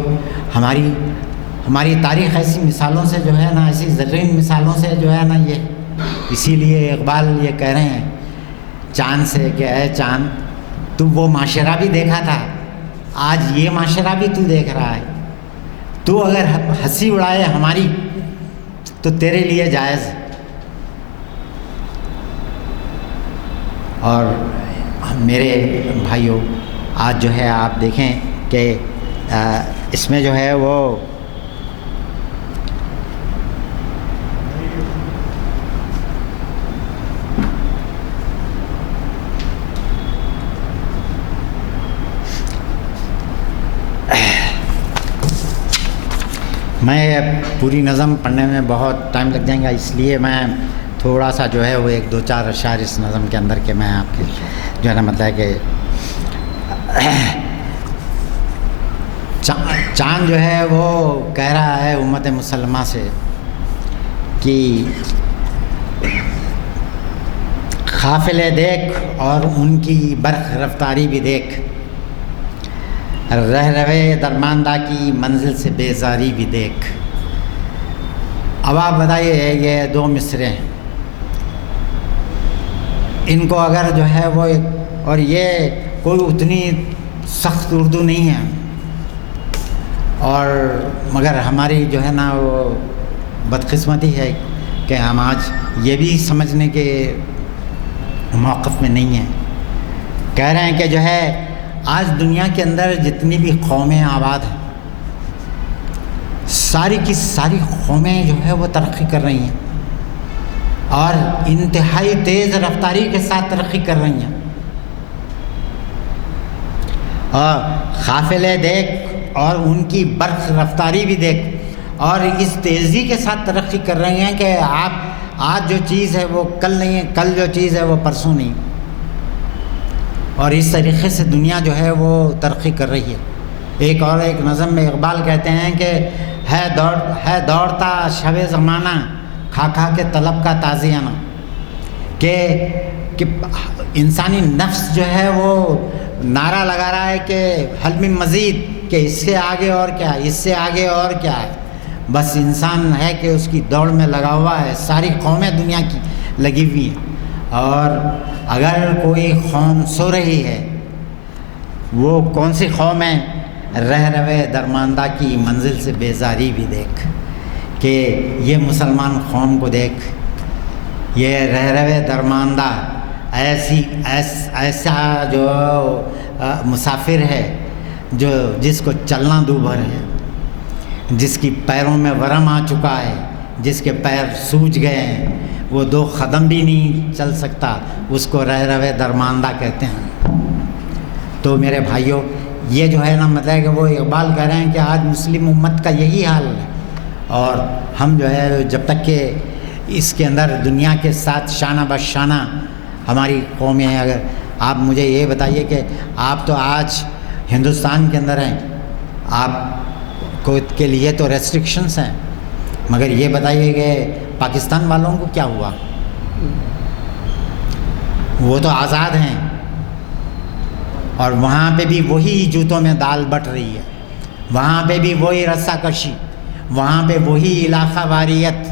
ہماری تاریخ ایسی مثالوں سے جو ہے نا، ایسی زرین مثالوں سے جو ہے نا، یہ اسی لیے اقبال یہ کہہ رہے ہیں چاند سے کہ اے چاند تو وہ معاشرہ بھی دیکھا تھا، آج یہ معاشرہ بھی تو دیکھ رہا ہے، تو اگر ہنسی اڑائے ہماری تو تیرے لیے جائز ہے۔ اور میرے بھائیوں، آج جو ہے آپ دیکھیں کہ اس میں جو ہے وہ میں پوری نظم پڑھنے میں بہت ٹائم لگ جائیں گا، اس لیے میں تھوڑا سا جو ہے وہ 1-2-4 اشعار اس نظم کے اندر کے میں آپ کے جو ہے نا مطلب کہ چاند جو ہے وہ کہہ رہا ہے امت مسلمہ سے کہ قافلے دیکھ اور ان کی برق رفتاری بھی دیکھ، رہ روے درماندہ کی منزل سے بیزاری بھی دیکھ۔ اب آپ بتائیے، یہ 2 مصرے ہیں، ان کو اگر جو ہے وہ اور یہ کوئی اتنی سخت اردو نہیں ہے، اور مگر ہماری جو ہے نا وہ بدقسمتی ہے کہ ہم آج یہ بھی سمجھنے کے موقف میں نہیں ہیں۔ کہہ رہے ہیں کہ جو ہے آج دنیا کے اندر جتنی بھی قومیں آباد ہیں، ساری کی ساری قومیں جو ہے وہ ترقی کر رہی ہیں، اور انتہائی تیز رفتاری کے ساتھ ترقی کر رہی ہیں، اور قافلے دیکھ اور ان کی برق رفتاری بھی دیکھ، اور اس تیزی کے ساتھ ترقی کر رہی ہیں کہ آج جو چیز ہے وہ کل نہیں ہے، کل جو چیز ہے وہ پرسوں نہیں، اور اس طریقے سے دنیا جو ہے وہ ترقی کر رہی ہے۔ ایک نظم میں اقبال کہتے ہیں کہ ہے دوڑتا شب زمانہ، کھا کھا کے طلب کا تازیانہ، کہ انسانی نفس جو ہے وہ نعرہ لگا رہا ہے کہ حل من مزید، کہ اس سے آگے اور کیا ہے، اس سے آگے اور کیا ہے۔ بس انسان ہے کہ اس کی دوڑ میں لگا ہوا ہے، ساری قومیں دنیا کی لگی ہوئی ہیں، اور اگر کوئی قوم سو رہی ہے، وہ کون سی قوم ہے؟ رہ روے درماندہ کی منزل سے بیزاری بھی دیکھ، کہ یہ مسلمان قوم کو دیکھ، یہ رہ روے درماندہ ایسا جو مسافر ہے جو جس کو چلنا دوبھر ہے، جس کی پیروں میں ورم آ چکا ہے، جس کے پیر سوج گئے ہیں، وہ 2 قدم بھی نہیں چل سکتا، اس کو رہ روے درماندہ کہتے ہیں۔ تو میرے بھائیوں، یہ جو ہے نا مطلب کہ وہ اقبال کہہ رہے ہیں کہ آج مسلم امت کا یہی حال ہے، اور ہم جو ہے جب تک کہ اس کے اندر دنیا کے ساتھ شانہ بشانہ ہماری قومیں ہیں، اگر آپ مجھے یہ بتائیے کہ آپ تو آج ہندوستان کے اندر ہیں، آپ کو کے لیے تو ریسٹرکشنس ہیں، مگر یہ بتائیے کہ پاکستان والوں کو کیا ہوا؟ وہ تو آزاد ہیں، اور وہاں پہ بھی وہی جوتوں میں دال بٹ رہی ہے، وہاں پہ بھی وہی رسہ کشی، وہاں پہ وہی علاقہ واریت،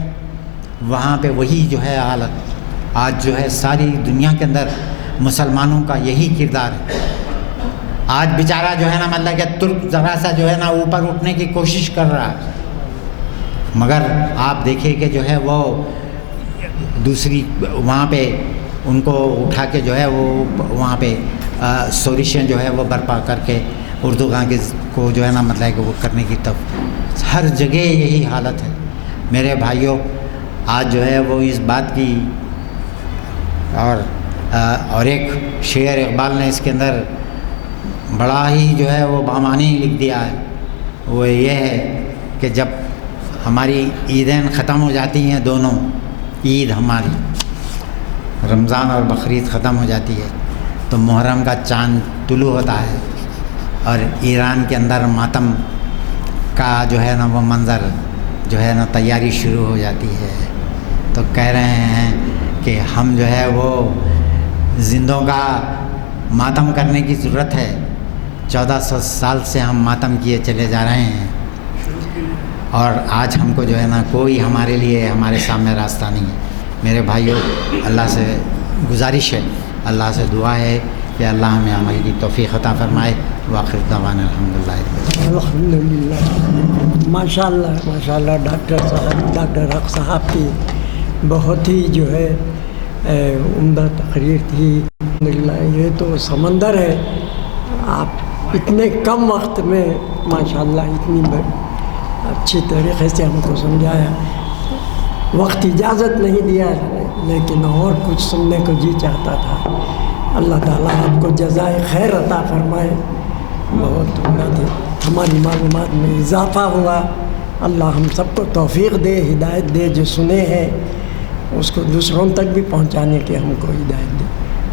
وہاں پہ وہی جو ہے حالت۔ آج جو ہے ساری دنیا کے اندر مسلمانوں کا یہی کردار ہے۔ آج بیچارہ جو ہے نا مطلب کہ ترک ذرا سا جو ہے نا اوپر اٹھنے کی کوشش کر رہا ہے، مگر آپ دیکھیں کہ جو ہے وہ دوسری وہاں پہ ان کو اٹھا کے جو ہے وہ وہاں پہ سولوشن جو ہے وہ برپا کر کے اردوگاں کے کو جو ہے نا مطلب کہ وہ کرنے کی ہر جگہ یہی حالت ہے۔ میرے بھائیوں، آج جو ہے وہ اس بات کی اور ایک شعر اقبال نے اس کے اندر بڑا ہی جو ہے وہ بامانی لکھ دیا ہے، وہ یہ ہے کہ جب ہماری عیدین ختم ہو جاتی ہیں، دونوں عید ہماری رمضان اور بقرعید ختم ہو جاتی ہے، تو محرم کا چاند طلوع ہوتا ہے، اور ایران کے اندر ماتم کا جو ہے نا وہ منظر جو ہے نا تیاری شروع ہو جاتی ہے۔ تو کہہ رہے ہیں کہ ہم جو ہے وہ زندوں کا ماتم کرنے کی ضرورت ہے، 1400 سال سے ہم ماتم کیے چلے جا رہے ہیں، اور آج ہم کو جو ہے نا کوئی ہمارے لیے ہمارے سامنے راستہ نہیں ہے۔ میرے بھائیوں، اللہ سے گزارش ہے، اللہ سے دعا ہے کہ اللہ ہمیں عمل کی توفیق عطا فرمائے۔ وآخر دعوانا الحمدللہ۔ ماشاء اللہ ڈاکٹر حق صاحب کی بہت ہی جو ہے عمدہ تقریر تھی۔ الحمدللہ یہ تو سمندر ہے. آپ اتنے کم وقت میں ماشاءاللہ اتنی اچھی طریقے سے ہم کو سمجھایا. وقت اجازت نہیں دیا لیکن اور کچھ سننے کو جی چاہتا تھا. اللہ تعالیٰ آپ کو جزائے خیر عطا فرمائے. بہت ہماری معلومات میں اضافہ ہوا. اللہ ہم سب کو توفیق دے, ہدایت دے. جو سنے ہیں اس کو دوسروں تک بھی پہنچانے کی ہم کو ہدایت دے.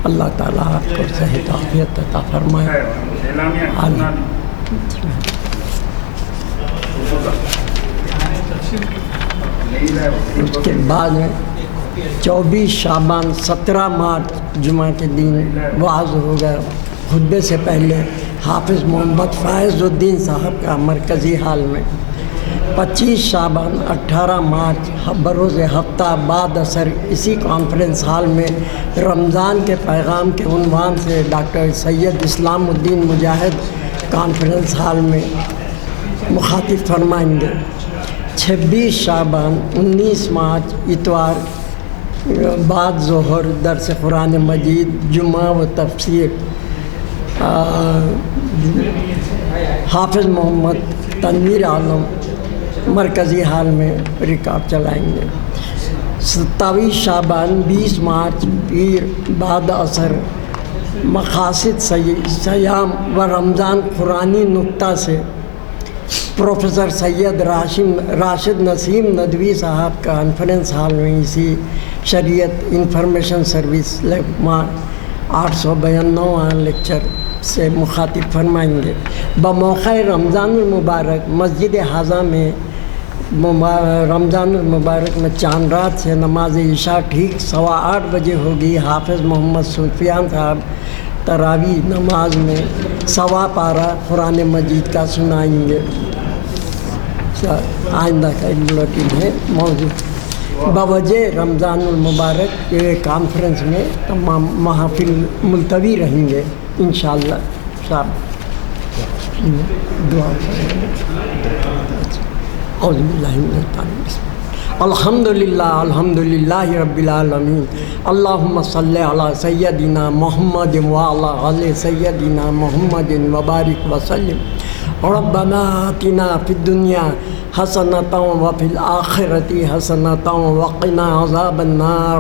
اللہ تعالیٰ آپ کو صحت عافیت عطا فرمائے. اس کے بعد 24 شعبان 17 مارچ جمعہ کے دن وعظ ہوگا. خطبے سے پہلے حافظ محمد فائز الدین صاحب کا مرکزی حال میں. 25 شعبان 18 مارچ بروز ہفتہ بعد اثر اسی کانفرنس ہال میں رمضان کے پیغام کے عنوان سے ڈاکٹر سید اسلام الدین مجاہد کانفرنس ہال میں مخاطب فرمائیں گے. 26 شعبان 19 مارچ اتوار بعد ظہر درس قرآن مجید جمعہ و تفسیر حافظ محمد تنویر عالم مرکزی حال میں ریکارڈ چلائیں گے. 27 شعبان 20 مارچ پیر بعد اثر مقاصد سیام و رمضان قرآنی نقطہ سے پروفیسر سید راشد نسیم ندوی صاحب کا کانفرنس ہال میں اسی شریعت انفارمیشن سروس 892 لیکچر سے مخاطب فرمائیں گے. بموقع رمضان المبارک مسجد حاضہ میں رمضان المبارک میں چاند رات سے نماز عشاء ٹھیک 8:15 بجے ہوگی. حافظ محمد سفیان صاحب تراویح نماز میں 1.25 پارہ قرآن مجید کا سنائیں گے. آئندہ کا ایک بلیٹن ہے موجود. بوجہ رمضان المبارک کے کانفرنس میں تمام محافل ملتوی رہیں گے انشاءاللہ. صاحب دعا اعوذ باللہ من الشیطان الرجیم. الحمدللہ رب العالمین. اللہم صلی علی سیدنا محمد وعلی آل سیدنا محمد وبارک وسلم. ربنا آتنا فی الدنیا حسنۃ وفی الآخرۃ حسنۃ وقنا عذاب النار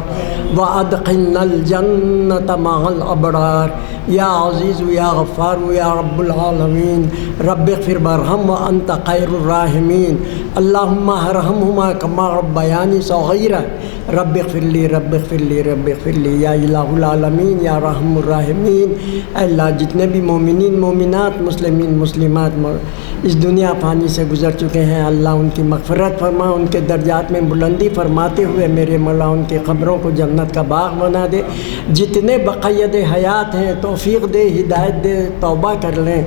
وادخلنا الجنۃ مع الابرار. یا عزیز یا غفار یا رب العالمین. رب اغفر وارحم وانت خیر الراحمین. اللہم ارحمہما کما ربیانی صغیرا. رب اغفر لی رب اغفر لی رب اغفر لی یا الہ العالمین یا رحم الراحمین. اے اللہ جتنے بھی مومنین مومنات مسلمین مسلمات اس دنیا فانی سے گزر چکے ہیں اللہ ان کی مغفرت فرما. ان کے درجات میں بلندی فرماتے ہوئے میرے مولا ان کی قبروں کو جنت کا باغ بنا دے. جتنے بقید حیات ہیں توفیق دے ہدایت دے. توبہ کر لیں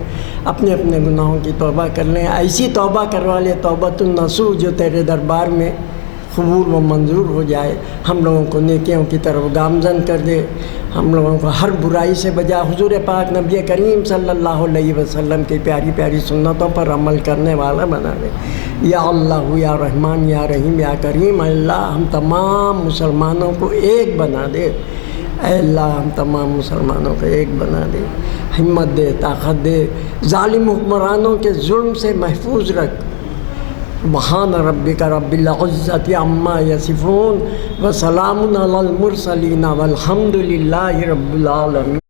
اپنے اپنے گناہوں کی توبہ کر لیں. ایسی توبہ کروا لے توبۃ النصوح جو تیرے دربار میں قبول و منظور ہو جائے. ہم لوگوں کو نیکیوں کی طرف گامزن کر دے. ہم لوگوں کو ہر برائی سے بجا. حضور پاک نبی کریم صلی اللہ علیہ وسلم کی پیاری پیاری سنتوں پر عمل کرنے والا بنا دے. یا اللہ یا رحمان یا رحیم یا کریم. اے اللہ ہم تمام مسلمانوں کو ایک بنا دے. اے اللہ ہم تمام مسلمانوں کو ایک بنا دے. ہمت دے طاقت دے. ظالم حکمرانوں کے ظلم سے محفوظ رکھ. سبحان ربک رب العزت عما یصفون وسلام علی المرسلین والحمد للہ رب العالمین.